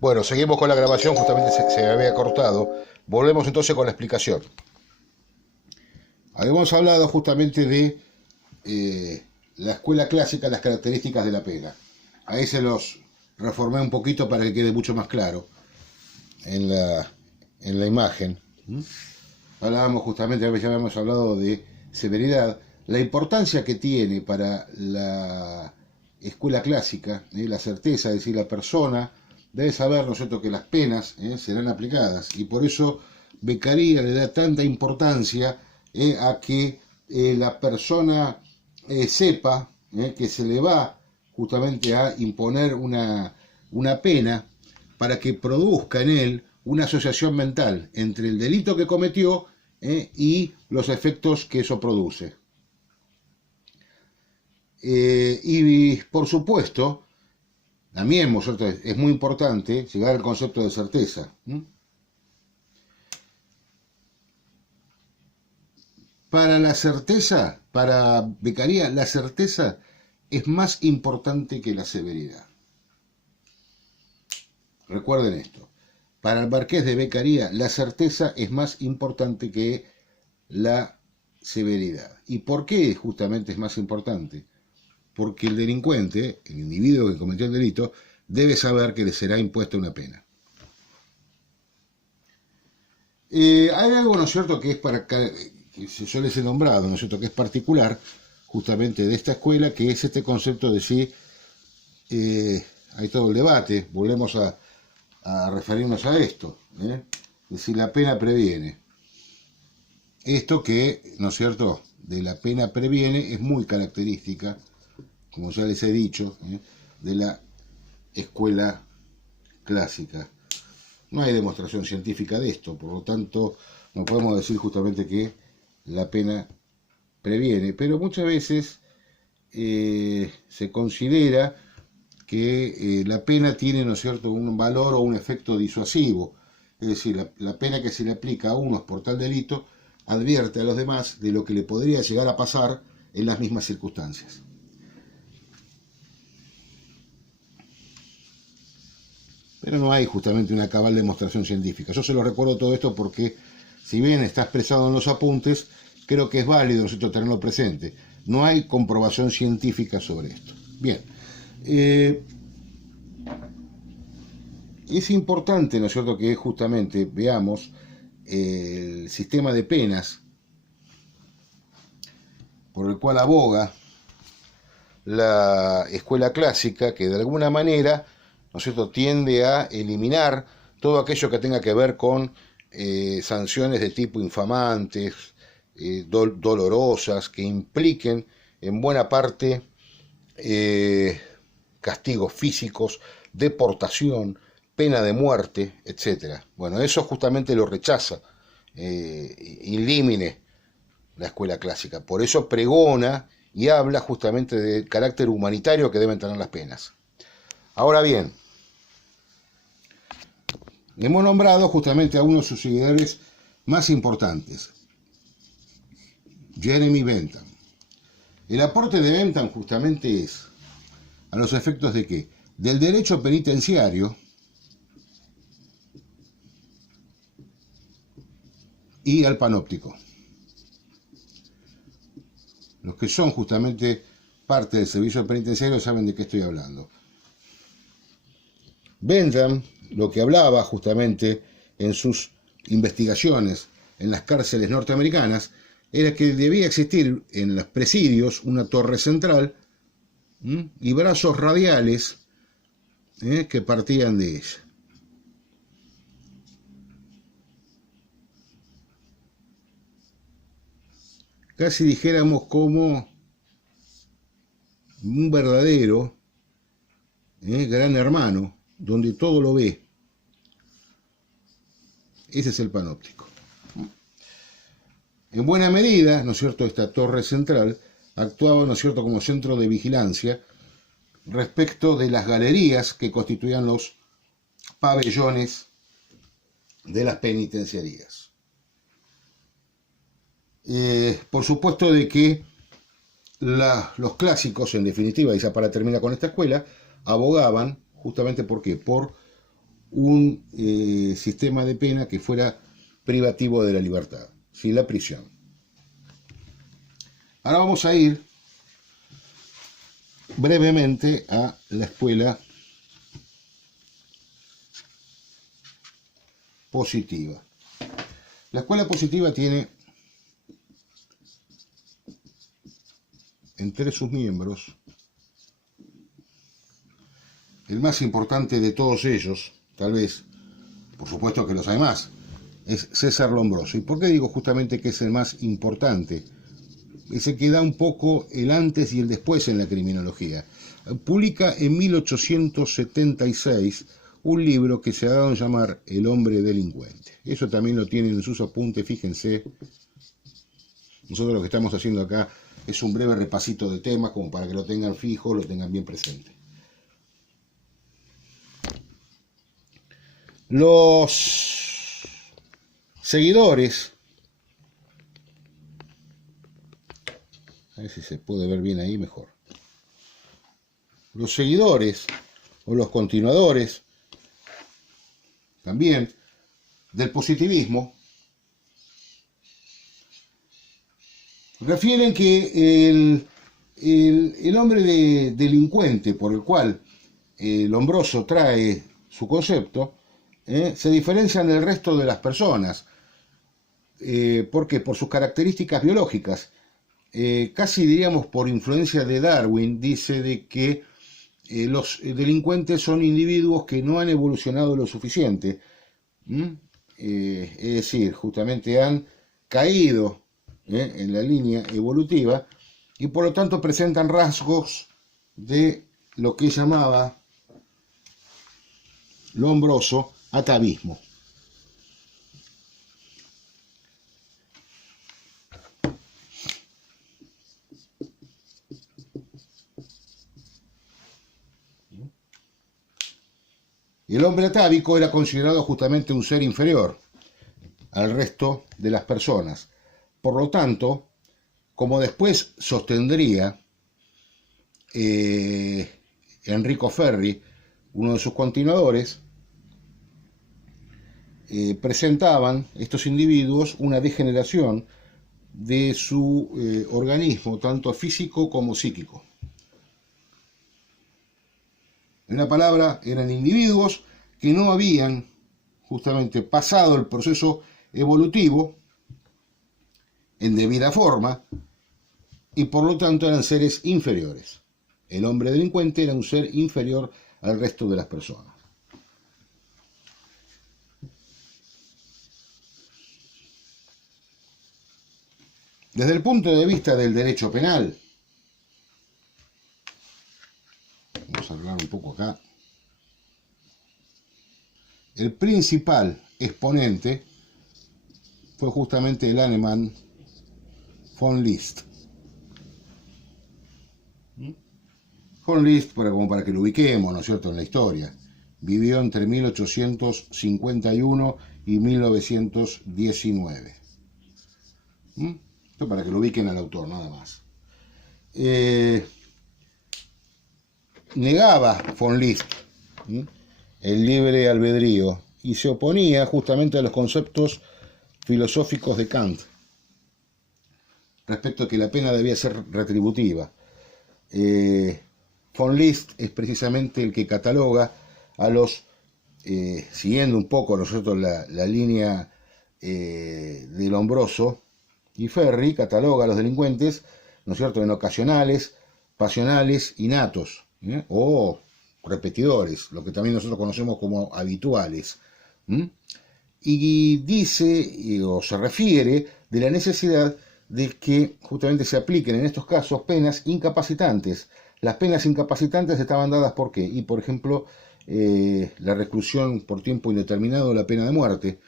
Bueno, seguimos con la grabación, justamente se había cortado. Volvemos entonces con la explicación. Habíamos hablado justamente de la escuela clásica, las características de la pena. Ahí se los reformé un poquito para que quede mucho más claro en la imagen. Hablábamos justamente, ya habíamos hablado de severidad, la importancia que tiene para la escuela clásica, la certeza, es decir, la persona debe saber, ¿no es cierto?, que las penas serán aplicadas, y por eso Beccaria le da tanta importancia a que la persona sepa que se le va justamente a imponer una pena para que produzca en él una asociación mental entre el delito que cometió y los efectos que eso produce. Y por supuesto, también es muy importante llegar al concepto de certeza. Para la certeza, para Beccaria, la certeza es más importante que la severidad. Recuerden esto. Para el Marqués de Beccaria, la certeza es más importante que la severidad. ¿Y por qué justamente es más importante? Porque el delincuente, el individuo que cometió el delito, debe saber que le será impuesta una pena. Hay algo, ¿no es cierto?, que es para que yo les he nombrado, ¿no es cierto?, que es particular justamente de esta escuela, que es este concepto de si hay todo el debate, volvemos a referirnos a esto, de si la pena previene. Esto que, ¿no es cierto?, de la pena previene es muy característica, como ya les he dicho, de la escuela clásica. No hay demostración científica de esto, por lo tanto no podemos decir justamente que la pena previene, pero muchas veces se considera que la pena tiene, ¿no es cierto?, un valor o un efecto disuasivo, es decir, la pena que se le aplica a unos por tal delito advierte a los demás de lo que le podría llegar a pasar en las mismas circunstancias. Pero no hay justamente una cabal demostración científica. Yo se lo recuerdo todo esto porque, si bien está expresado en los apuntes, creo que es válido nosotros tenerlo presente. No hay comprobación científica sobre esto. Bien. Es importante, ¿no es cierto?, que justamente veamos el sistema de penas por el cual aboga la escuela clásica, que de alguna manera, ¿no es cierto?, tiende a eliminar todo aquello que tenga que ver con sanciones de tipo infamantes, dolorosas, que impliquen en buena parte castigos físicos, deportación, pena de muerte, etc. Bueno, eso justamente lo rechaza in limine la escuela clásica. Por eso pregona y habla justamente del carácter humanitario que deben tener las penas. Ahora bien, hemos nombrado justamente a uno de sus seguidores más importantes, Jeremy Bentham. El aporte de Bentham justamente es a los efectos de que del derecho penitenciario y al panóptico. Los que son justamente parte del servicio penitenciario saben de qué estoy hablando. Bentham lo que hablaba justamente en sus investigaciones en las cárceles norteamericanas era que debía existir en los presidios una torre central y brazos radiales que partían de ella. Casi dijéramos como un verdadero gran hermano, donde todo lo ve. Ese es el panóptico. En buena medida, ¿no es cierto?, esta torre central actuaba, ¿no es cierto?, como centro de vigilancia respecto de las galerías que constituían los pabellones de las penitenciarías. Por supuesto de que los clásicos, en definitiva, y ya para terminar con esta escuela, abogaban justamente ¿por qué? Por un sistema de pena que fuera privativo de la libertad, ¿sí? La prisión. Ahora vamos a ir brevemente a la escuela positiva. La escuela positiva tiene entre sus miembros, el más importante de todos ellos, tal vez, por supuesto que los hay más, es César Lombroso. ¿Y por qué digo justamente que es el más importante? Es el que da un poco el antes y el después en la criminología. Publica en 1876 un libro que se ha dado a llamar El hombre delincuente. Eso también lo tienen en sus apuntes, fíjense. Nosotros lo que estamos haciendo acá es un breve repasito de temas, como para que lo tengan fijo, lo tengan bien presente. Los seguidores, a ver si se puede ver bien ahí mejor. Los seguidores o los continuadores también del positivismo refieren que el hombre delincuente por el cual Lombroso trae su concepto se diferencian del resto de las personas. ¿Por qué? Por sus características biológicas. Casi diríamos por influencia de Darwin, dice de que los delincuentes son individuos que no han evolucionado lo suficiente. Es decir, justamente han caído en la línea evolutiva y por lo tanto presentan rasgos de lo que llamaba Lombroso atavismo. Y el hombre atávico era considerado justamente un ser inferior al resto de las personas. Por lo tanto, como después sostendría Enrico Ferri, uno de sus continuadores, presentaban estos individuos una degeneración de su organismo, tanto físico como psíquico. En una palabra, eran individuos que no habían justamente pasado el proceso evolutivo en debida forma y por lo tanto eran seres inferiores. El hombre delincuente era un ser inferior al resto de las personas. Desde el punto de vista del derecho penal, vamos a hablar un poco acá, el principal exponente fue justamente el alemán von List. Von List, como para que lo ubiquemos, ¿no es cierto?, en la historia, vivió entre 1851 y 1919. Esto para que lo ubiquen al autor, nada más. Negaba von List el libre albedrío y se oponía justamente a los conceptos filosóficos de Kant respecto a que la pena debía ser retributiva. Von List es precisamente el que cataloga a los, siguiendo un poco nosotros la línea de Lombroso y Ferri, cataloga a los delincuentes, ¿no es cierto?, en ocasionales, pasionales y natos, o repetidores, lo que también nosotros conocemos como habituales. Y dice, o se refiere, de la necesidad de que justamente se apliquen en estos casos penas incapacitantes. Las penas incapacitantes estaban dadas ¿por qué? Y por ejemplo, la reclusión por tiempo indeterminado, la pena de muerte,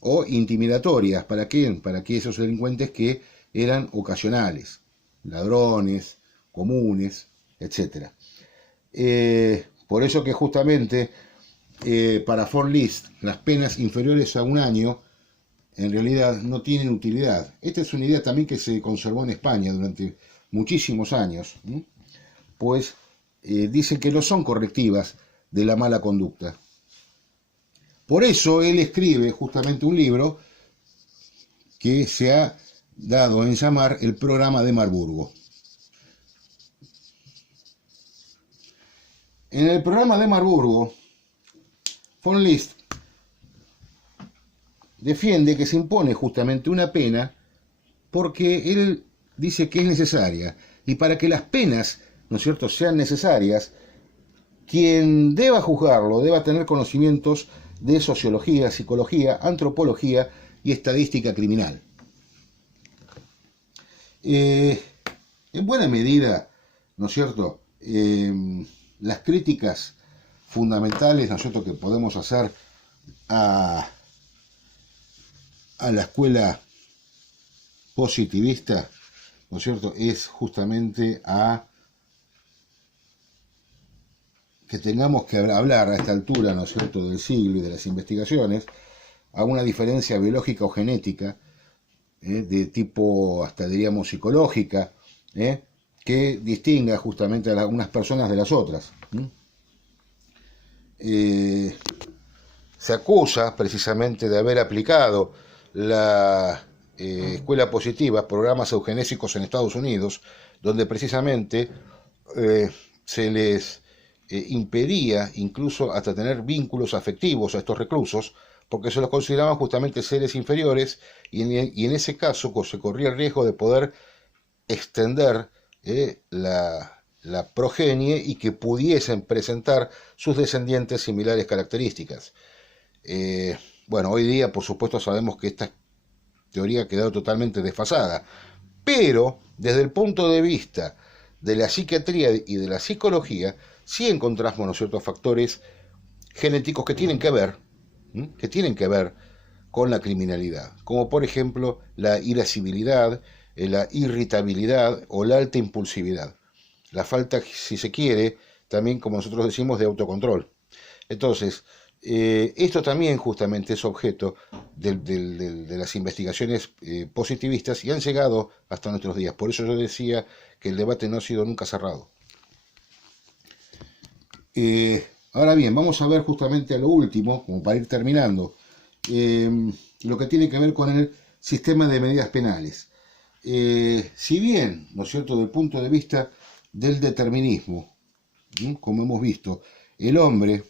o intimidatorias. ¿Para quién? Para aquellos delincuentes que eran ocasionales, ladrones, comunes, etc. Por eso que justamente para von List las penas inferiores a 1 año en realidad no tienen utilidad. Esta es una idea también que se conservó en España durante muchísimos años, pues dicen que no son correctivas de la mala conducta. Por eso él escribe justamente un libro que se ha dado en llamar el programa de Marburgo. En el programa de Marburgo, von List defiende que se impone justamente una pena porque él dice que es necesaria. Y para que las penas, ¿no es cierto?, sean necesarias, quien deba juzgarlo deba tener conocimientos de sociología, psicología, antropología y estadística criminal. En buena medida, ¿no es cierto?, las críticas fundamentales, ¿no es cierto?, que podemos hacer a la escuela positivista, ¿no es cierto?, es justamente a que tengamos que hablar a esta altura, ¿no es cierto?, del siglo y de las investigaciones, a una diferencia biológica o genética, de tipo, hasta diríamos, psicológica, que distinga justamente a unas personas de las otras. Se acusa precisamente de haber aplicado la escuela positiva, programas eugenésicos en Estados Unidos, donde precisamente se les impedía incluso hasta tener vínculos afectivos a estos reclusos, porque se los consideraban justamente seres inferiores y en ese caso se corría el riesgo de poder extender la progenie y que pudiesen presentar sus descendientes similares características. Bueno, hoy día por supuesto sabemos que esta teoría ha quedado totalmente desfasada, pero desde el punto de vista de la psiquiatría y de la psicología, sí encontramos, ¿no?, ciertos factores genéticos que tienen que ver, con la criminalidad, como por ejemplo la irascibilidad, la irritabilidad o la alta impulsividad. La falta, si se quiere, también, como nosotros decimos, de autocontrol. Entonces, esto también justamente es objeto de las investigaciones positivistas y han llegado hasta nuestros días. Por eso yo decía que el debate no ha sido nunca cerrado. Ahora bien, vamos a ver justamente a lo último, como para ir terminando, lo que tiene que ver con el sistema de medidas penales. Si bien, ¿no es cierto?, desde el punto de vista del determinismo, como hemos visto, el hombre,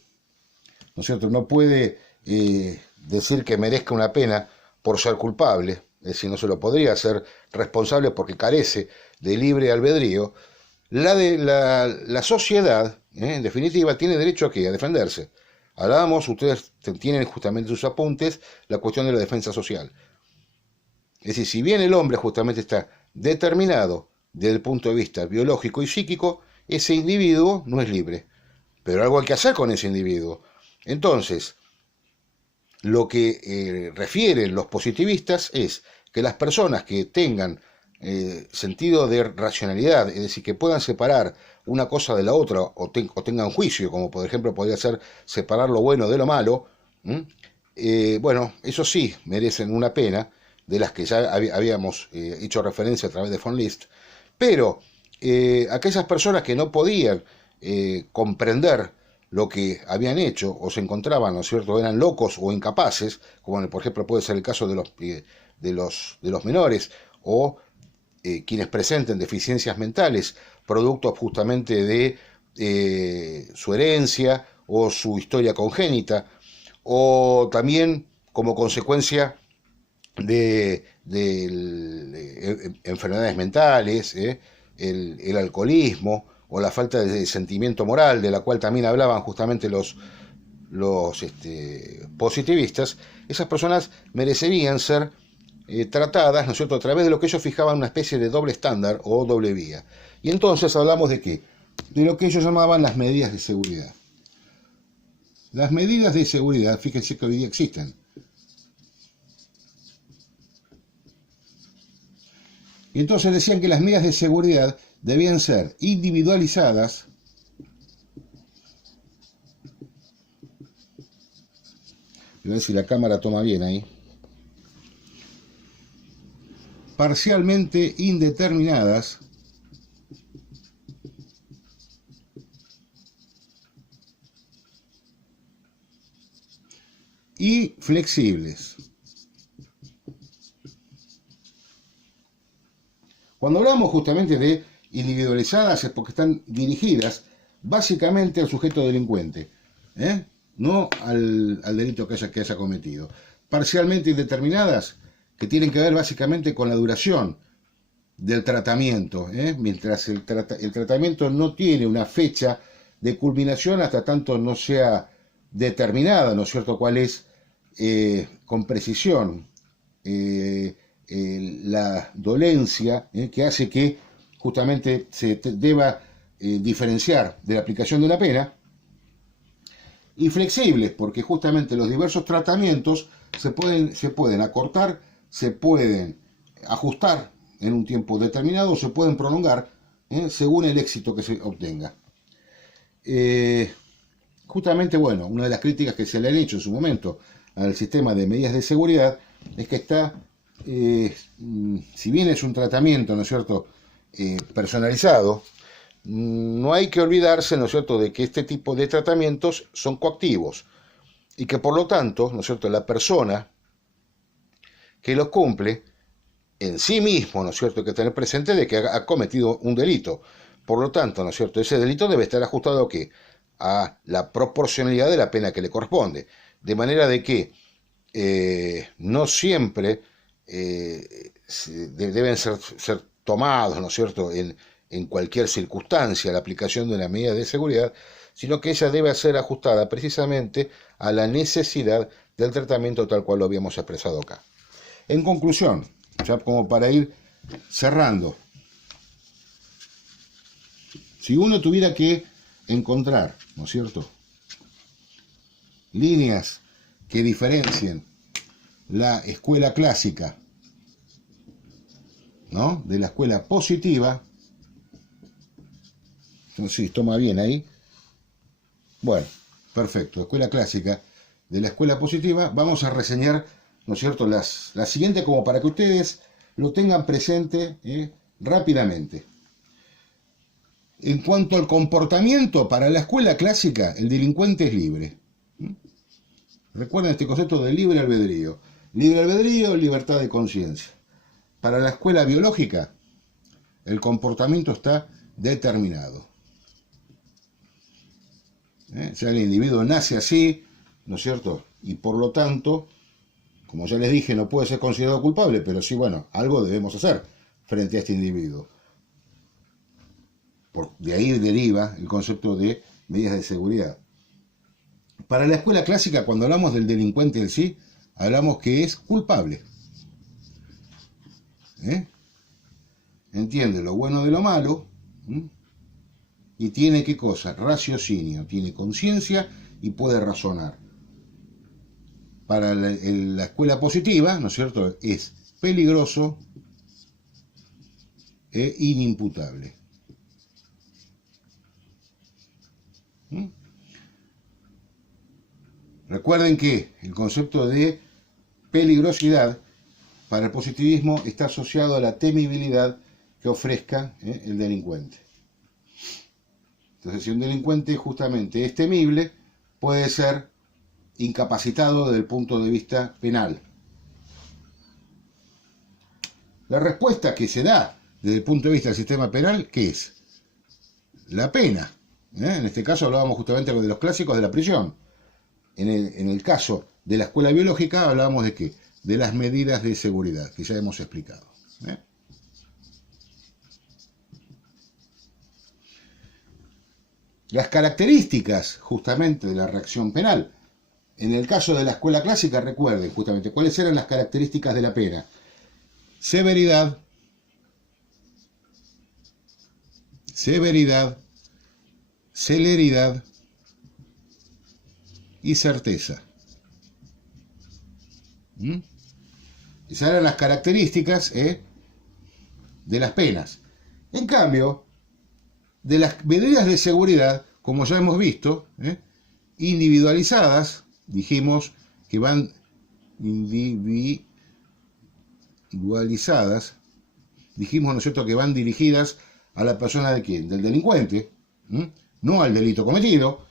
¿no es cierto?, no puede decir que merezca una pena por ser culpable, es decir, no se lo podría hacer responsable porque carece de libre albedrío. La sociedad, en definitiva, tiene derecho a defenderse. Hablábamos, ustedes tienen justamente sus apuntes, la cuestión de la defensa social. Es decir, si bien el hombre justamente está determinado desde el punto de vista biológico y psíquico, ese individuo no es libre. Pero algo hay que hacer con ese individuo. Entonces, lo que refieren los positivistas es que las personas que tengan sentido de racionalidad, es decir, que puedan separar una cosa de la otra o tengan juicio, como por ejemplo podría ser separar lo bueno de lo malo, bueno, eso sí merecen una pena, de las que ya habíamos hecho referencia a través de von List, pero aquellas personas que no podían comprender lo que habían hecho o se encontraban, ¿no es cierto?, eran locos o incapaces, como por ejemplo puede ser el caso de los menores o quienes presenten deficiencias mentales, producto justamente de su herencia o su historia congénita, o también como consecuencia de enfermedades mentales, el alcoholismo o la falta de sentimiento moral, de la cual también hablaban justamente los positivistas. Esas personas merecerían ser tratadas, ¿no es cierto?, a través de lo que ellos fijaban una especie de doble estándar o doble vía. Y entonces hablamos de qué, de lo que ellos llamaban las medidas de seguridad. Las medidas de seguridad, fíjense que hoy día existen. Y entonces decían que las medidas de seguridad debían ser individualizadas, a ver si la cámara toma bien ahí, parcialmente indeterminadas, y flexibles. Cuando hablamos justamente de individualizadas es porque están dirigidas básicamente al sujeto delincuente, no al delito que haya cometido. Parcialmente indeterminadas, que tienen que ver básicamente con la duración del tratamiento, mientras el tratamiento no tiene una fecha de culminación hasta tanto no sea determinada, ¿no es cierto?, cuál es con precisión la dolencia que hace que justamente se deba diferenciar de la aplicación de una pena, y flexibles, porque justamente los diversos tratamientos se pueden acortar, se pueden ajustar en un tiempo determinado, o se pueden prolongar según el éxito que se obtenga. Justamente, bueno, una de las críticas que se le han hecho en su momento al sistema de medidas de seguridad es que está, si bien es un tratamiento, ¿no es cierto?, personalizado, no hay que olvidarse, ¿no es cierto?, de que este tipo de tratamientos son coactivos y que por lo tanto, ¿no es cierto?, la persona que los cumple en sí mismo, ¿no es cierto?, hay que tener presente de que ha cometido un delito. Por lo tanto, ¿no es cierto?, ese delito debe estar ajustado ¿a qué? A la proporcionalidad de la pena que le corresponde. De manera de que no siempre deben ser tomados, ¿no es cierto?, en cualquier circunstancia la aplicación de una medida de seguridad, sino que ella debe ser ajustada precisamente a la necesidad del tratamiento tal cual lo habíamos expresado acá. En conclusión, ya como para ir cerrando, si uno tuviera que encontrar, ¿no es cierto?, líneas que diferencien la escuela clásica, ¿no?, de la escuela positiva, entonces toma bien ahí, bueno, perfecto, escuela clásica de la escuela positiva, vamos a reseñar, ¿no es cierto?, las siguientes como para que ustedes lo tengan presente rápidamente. En cuanto al comportamiento, para la escuela clásica, el delincuente es libre. Recuerden este concepto de libre albedrío. Libre albedrío, libertad de conciencia. Para la escuela biológica, el comportamiento está determinado. Ya el individuo nace así, ¿no es cierto?, y por lo tanto, como ya les dije, no puede ser considerado culpable, pero sí, bueno, algo debemos hacer frente a este individuo. De ahí deriva el concepto de medidas de seguridad. Para la escuela clásica, cuando hablamos del delincuente en sí, hablamos que es culpable. Entiende lo bueno de lo malo, y tiene ¿qué cosa? Raciocinio, tiene conciencia y puede razonar. Para la escuela positiva, ¿no es cierto?, es peligroso e inimputable. Recuerden que el concepto de peligrosidad para el positivismo está asociado a la temibilidad que ofrezca el delincuente. Entonces, si un delincuente justamente es temible, puede ser incapacitado desde el punto de vista penal. La respuesta que se da desde el punto de vista del sistema penal, ¿qué es? La pena. En este caso hablábamos justamente de los clásicos de la prisión. En el caso de la escuela biológica hablábamos de ¿qué? De las medidas de seguridad, que ya hemos explicado. Las características justamente de la reacción penal. En el caso de la escuela clásica, recuerden justamente cuáles eran las características de la pena. Severidad, celeridad y certeza. Esas eran las características de las penas. En cambio, de las medidas de seguridad, como ya hemos visto, individualizadas, dijimos que van individualizadas, dijimos, ¿no es cierto?, que van dirigidas a la persona de quién, del delincuente, no al delito cometido.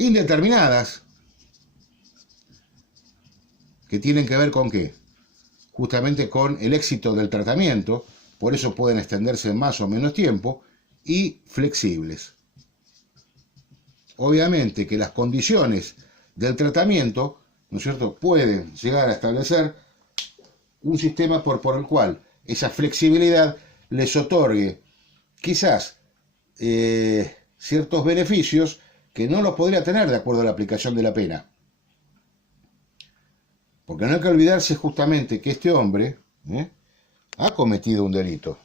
Indeterminadas, que tienen que ver con qué, justamente con el éxito del tratamiento, por eso pueden extenderse más o menos tiempo, y flexibles. Obviamente que las condiciones del tratamiento, ¿no es cierto?, pueden llegar a establecer un sistema por el cual esa flexibilidad les otorgue quizás ciertos beneficios que no los podría tener de acuerdo a la aplicación de la pena. Porque no hay que olvidarse justamente que este hombre ha cometido un delito.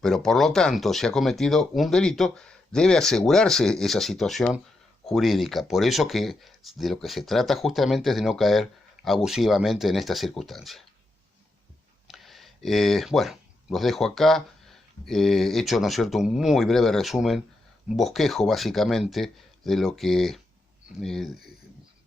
Pero por lo tanto, si ha cometido un delito, debe asegurarse esa situación jurídica. Por eso que de lo que se trata justamente es de no caer abusivamente en esta circunstancia. Bueno, los dejo acá. He hecho, ¿no es cierto?, un muy breve resumen, un bosquejo básicamente de lo que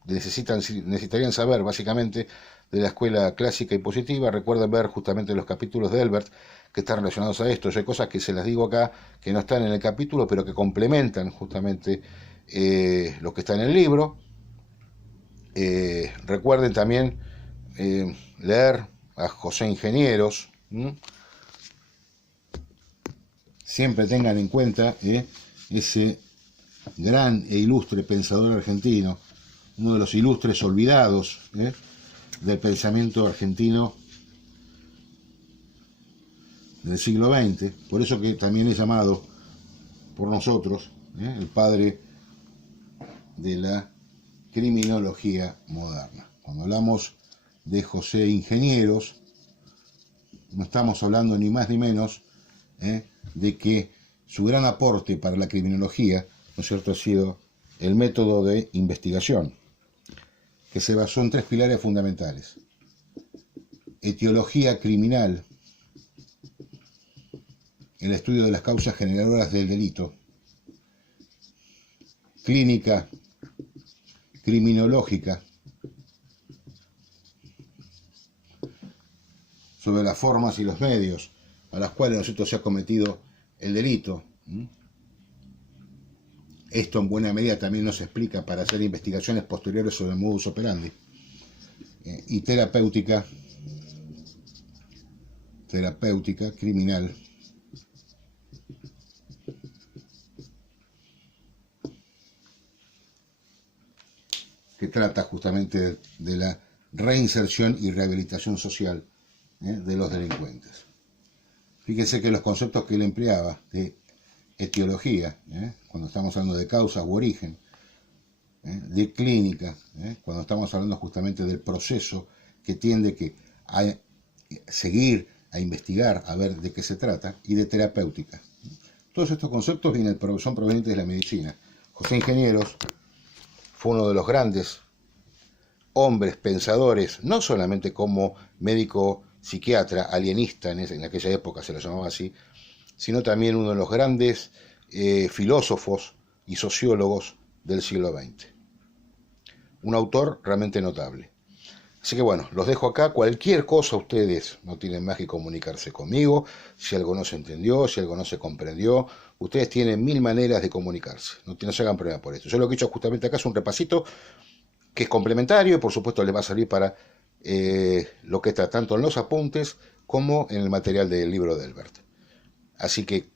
necesitarían saber básicamente de la escuela clásica y positiva. Recuerden ver justamente los capítulos de Elbert que están relacionados a esto. Hay cosas que se las digo acá que no están en el capítulo, pero que complementan justamente lo que está en el libro. Recuerden también leer a José Ingenieros. Siempre tengan en cuenta ese gran e ilustre pensador argentino, uno de los ilustres olvidados del pensamiento argentino del siglo XX, por eso que también es llamado por nosotros el padre de la criminología moderna. Cuando hablamos de José Ingenieros, no estamos hablando ni más ni menos de que su gran aporte para la criminología, ¿no es cierto?, ha sido el método de investigación, que se basó en 3 pilares fundamentales: etiología criminal, el estudio de las causas generadoras del delito; clínica criminológica, sobre las formas y los medios a las cuales nosotros se ha cometido el delito. Esto en buena medida también nos explica para hacer investigaciones posteriores sobre el modus operandi. Y terapéutica criminal, que trata justamente de la reinserción y rehabilitación social de los delincuentes. Fíjense que los conceptos que él empleaba de etiología, cuando estamos hablando de causa u origen, de clínica, cuando estamos hablando justamente del proceso que tiende a seguir, a investigar, a ver de qué se trata, y de terapéutica. Todos estos conceptos son provenientes de la medicina. José Ingenieros fue uno de los grandes hombres pensadores, no solamente como médico psiquiatra, alienista, en aquella época se lo llamaba así, sino también uno de los grandes filósofos y sociólogos del siglo XX. Un autor realmente notable. Así que bueno, los dejo acá. Cualquier cosa ustedes no tienen más que comunicarse conmigo. Si algo no se entendió, si algo no se comprendió, ustedes tienen 1000 maneras de comunicarse. No se hagan problema por esto. Yo lo que he hecho justamente acá es un repasito que es complementario y por supuesto les va a servir para lo que está tanto en los apuntes como en el material del libro de Elbert. Así que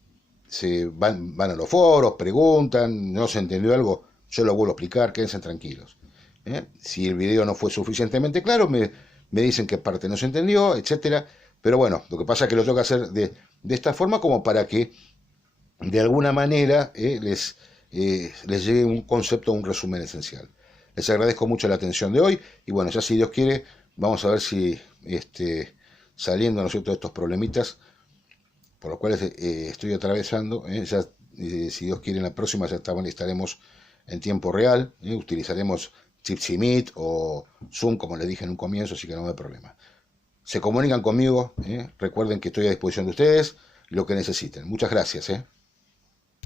se van a los foros, preguntan, no se entendió algo, yo lo vuelvo a explicar, quédense tranquilos. Si el video no fue suficientemente claro, me dicen qué parte no se entendió, etcétera. Pero bueno, lo que pasa es que lo tengo que hacer de esta forma como para que de alguna manera les llegue un concepto, un resumen esencial. Les agradezco mucho la atención de hoy y bueno, ya si Dios quiere, vamos a ver si saliendo, ¿no es cierto?, de estos problemitas por los cuales estoy atravesando, si Dios quiere en la próxima ya estaremos en tiempo real, utilizaremos Jitsi Meet o Zoom como les dije en un comienzo, así que no hay problema. Se comunican conmigo, recuerden que estoy a disposición de ustedes, lo que necesiten. Muchas gracias.